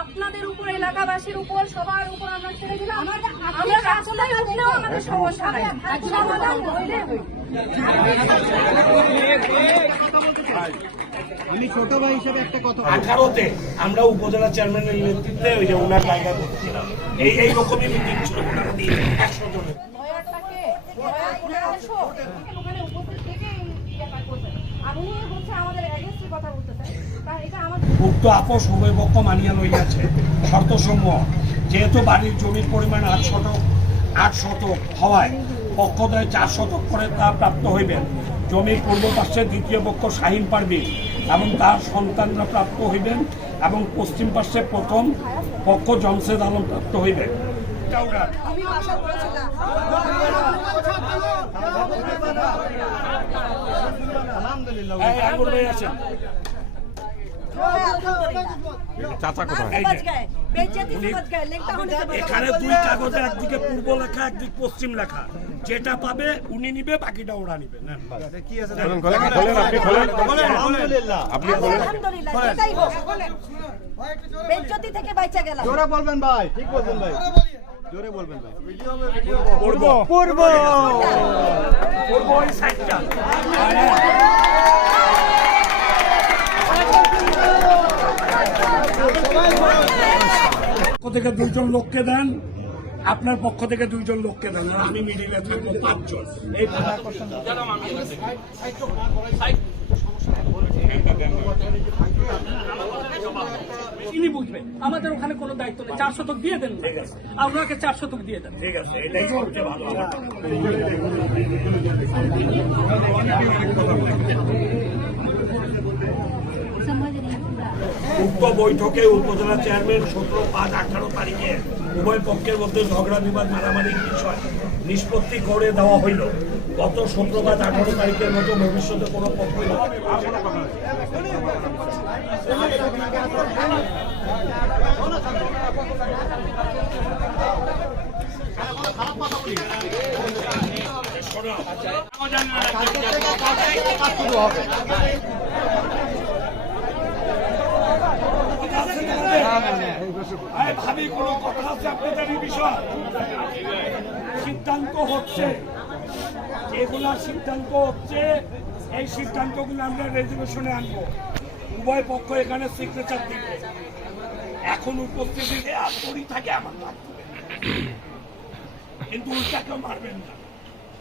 আপনাদের উপর এলাকাবাসীর উপর সবার উপর আমরা ছেড়ে দিলাম। আমরা রাস্তায় উঠলেও আমাদের সমস্যা নাই সমাধান হইলে ছোট ভাই হিসেবে একটা কথা আঠারোতে আমরা উপজেলা চেয়ারম্যানের নেতৃত্বে ওই যে ওনার জায়গা করছিলাম এই এই রকমই মিটিং ছিল। একশো জনের লয়ারটাকে লয়ার ওনার অংশ ওখানে উপস্থিত থেকে এই ব্যাপার করতেন আর উনি হচ্ছে আমাদের এগেন্স্টে কথা বলতেছেন তা এটা আমাদের উক্ত আপোষ উভয় পক্ষ মানিয়া লইয়াছে। শর্তসমূহ যেহেতু বাড়ির জমির পরিমাণ আট শতক আট শতক হওয়ায় পক্ষদ্বয় চার শতক করে তা প্রাপ্ত হইবেন জমির পূর্ব পার্শ্বে দ্বিতীয় পক্ষ শাহিন পারবি এবং তার সন্তানরা প্রাপ্ত হইবেন এবং পশ্চিম পার্শ্বে প্রথম পক্ষ জমশেদ আলম প্রাপ্ত হইবেন এটা ওনার। আলহামদুলিল্লাহ। ভাই আছেন। এই এখানে দুই কাগজে একদিকে পূর্ব লেখা একদিক পশ্চিম লেখা। যেটা পাবে উনি নিবে বাকিটা ওরা নিবে। থেকে বাইচা গেলাম। জোরে বলবেন ভাই ঠিক বলবেন ভাই। জোরে বলবেন ভাই। পূর্ব। পূর্ব। পূর্ব। ওই সাইডটা। পক্ষ থেকে দুইজন লোককে দেন আপনার পক্ষ থেকে দুইজন লোককে দেন আমি মিডিলে থাকব পাঁচজন এই তিনি বুঝবেন আমাদের ওখানে কোনো দায়িত্ব নেই। চার শতক দিয়ে দেন আর ওনাকে চার শতক দিয়ে দেন। ঠিক আছে এটাই সবচেয়ে ভালো। আমার। উক্ত বৈঠকে উপজেলা চেয়ারম্যান সতেরো পাঁচ আঠারো তারিখে উভয় পক্ষের মধ্যে ঝগড়া বিবাদ মারামারির বিষয় নিষ্পত্তি করে দেওয়া হইল। গত সতেরো পাঁচ আঠারো তারিখের মতো ভবিষ্যতে কোনো পক্ষ ভাবি, কোনো কথা আছে আপনাদের বিষয়? সিদ্ধান্ত হচ্ছে। এগুলা সিদ্ধান্ত হচ্ছে, এই সিদ্ধান্তগুলো আমরা রেজুলেশনে আনব। উভয় পক্ষ এখানে সিগনেচার দিবে। এখন উপস্থিতিতে আর করি থাকে আমার কিন্তু উল্টা কেউ মারবেন না।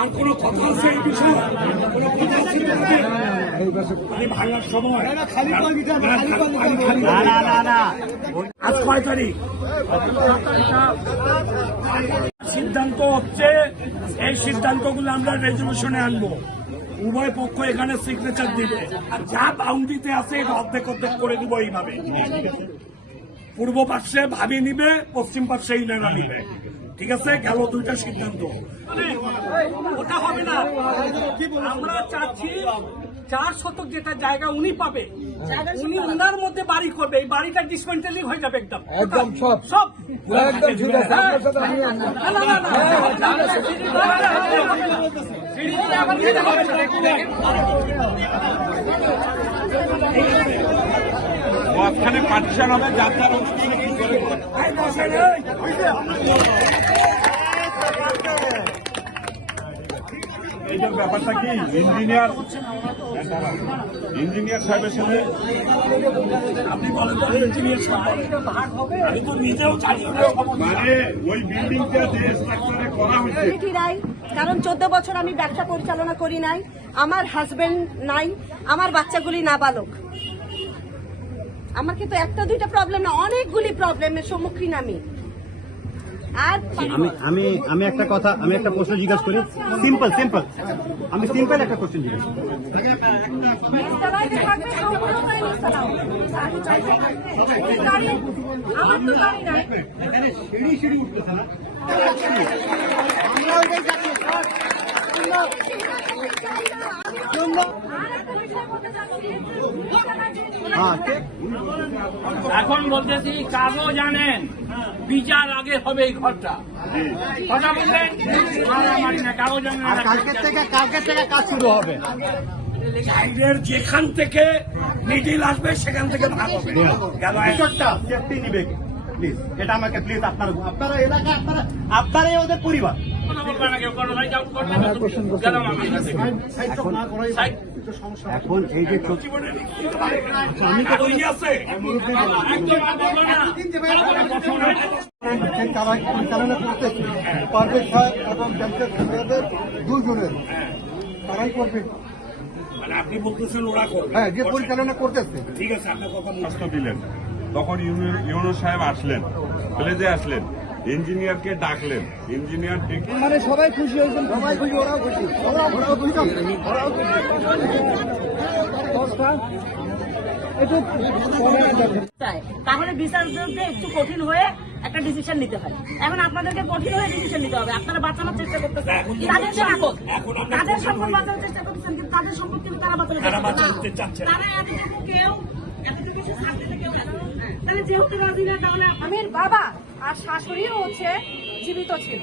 আর কোনো কথা আছে এই বিষয়ে কোনো কথা আছে মানে ভাঙার সময় আজ কয় তারিখ সিদ্ধান্ত হচ্ছে এই সিদ্ধান্তগুলো আমরা রেজলিউশনে আনব। উভয় পক্ষ এখানে সিগনেচার দিবে। আর যা বাউন্ডারিতে আছে এটা অর্ধেক অর্ধেক করে দিব এইভাবে। পূর্ব পার্শ্বে ভাবি নিবে পশ্চিম পার্শ্বে ইনারা নিবে। ঠিক আছে গেল দুইটা সিদ্ধান্ত ওটা হবে না আমরা চাচ্ছি চার শতক যেটা জায়গা উনি পাবে উনি উনার মধ্যে বাড়ি করবে এই বাড়িটা ডিসমেন্টালিং হয়ে যাবে একদম একদম সব সব পার্টিশন হবে যাত্রার এইটার ব্যাপারটা কি? ইঞ্জিনিয়ার ইঞ্জিনিয়ার সাহেবের সাথে? মানে ওই বিল্ডিংটা যে স্ট্রাকচারে করা হয়েছে। নাই কারণ চোদ্দ বছর আমি ব্যবসা পরিচালনা করি নাই। আমার হাজবেন্ড নাই আমার বাচ্চাগুলি নাবালক। আমার কিন্তু একটা দুইটা প্রবলেম না অনেকগুলি প্রবলেমের সম্মুখীন আমি। আর আমি আমি আমি একটা কথা আমি একটা প্রশ্ন জিজ্ঞাসা করি। সিম্পল সিম্পল আমি সিম্পল একটা কোশ্চেন জিজ্ঞাসা করি। এখন বলতেছি কাগজ জানেন বিচার আগে হবে এই ঘরটা। কথা বললেন জানেন আর থেকে থেকে কাজ শুরু হবে। সাইডের যেখান থেকে মিডিল আসবে সেখান থেকে ভাগ হবে। সেফটি নিবে। প্লিজ এটা আমাকে প্লিজ আপনারা আপনারা এলাকা আপনারা আপনারাই ওদের পরিবার। এখান এই যে পরিচালনা করতেছে সাহেব এবং ব্যাংকের ছেলেদের দুজনের তারাই করবে আপনি বলতেছেন ওরা হ্যাঁ যে পরিচালনা করতেছে ঠিক আছে বলছি। প্রশ্ন দিলেন তখন ইউনো- সাহেব আসলেন প্লেজে আসলেন ইঞ্জিনিয়ারকে ডাকলেন। ইঞ্জিনিয়ার ডেকে মানে সবাই খুশি হয়েছেন সবাই খুশি ওরাও খুশি। ওরাও খুশি ওরাও তাহলে বিচারকদের একটু কঠিন হয়ে একটা ডিসিশন নিতে হয়। এখন আপনাদেরকে কঠিন হয়ে ডিসিশন নিতে হবে। আপনারা বাঁচানোর চেষ্টা করতেছেন। তাদের সম্পদ তাদের সম্পদ বাঁচানোর চেষ্টা করতেছেন কিন্তু তাদের সম্পদ কিন্তু তারা বাঁচানোর তারা চেষ্টা করছে। তারা এতটুকু কেউ এতটুকু শাস্তি থেকে বাঁচানো তাহলে যেহেতু রাজি না তাহলে আমির বাবা আর শাশুড়িও হচ্ছে জীবিত ছিল।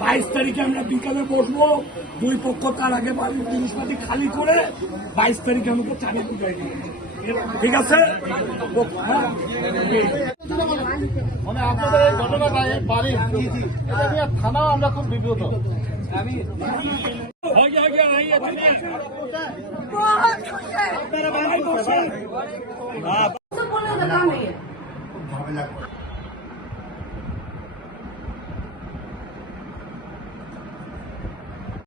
বাইশ তারিখে আমরা বিকালে বসবো দুই পক্ষ তার আগে বাড়ির জিনিসপাতি খালি করে বাইশ তারিখে আমাকে চাবি বুঝাই দিবে ঠিক আছে? হ্যাঁ? মানে আপনাদের এই ঘটনাটা এই বাড়ির এটা আমরা খুব বিব্রত। হয়ে গিয়া, হয়ে গিয়া, হয়ে গিয়া, হয়ে গিয়া। बहुत खुश है আপনারা বাড়াই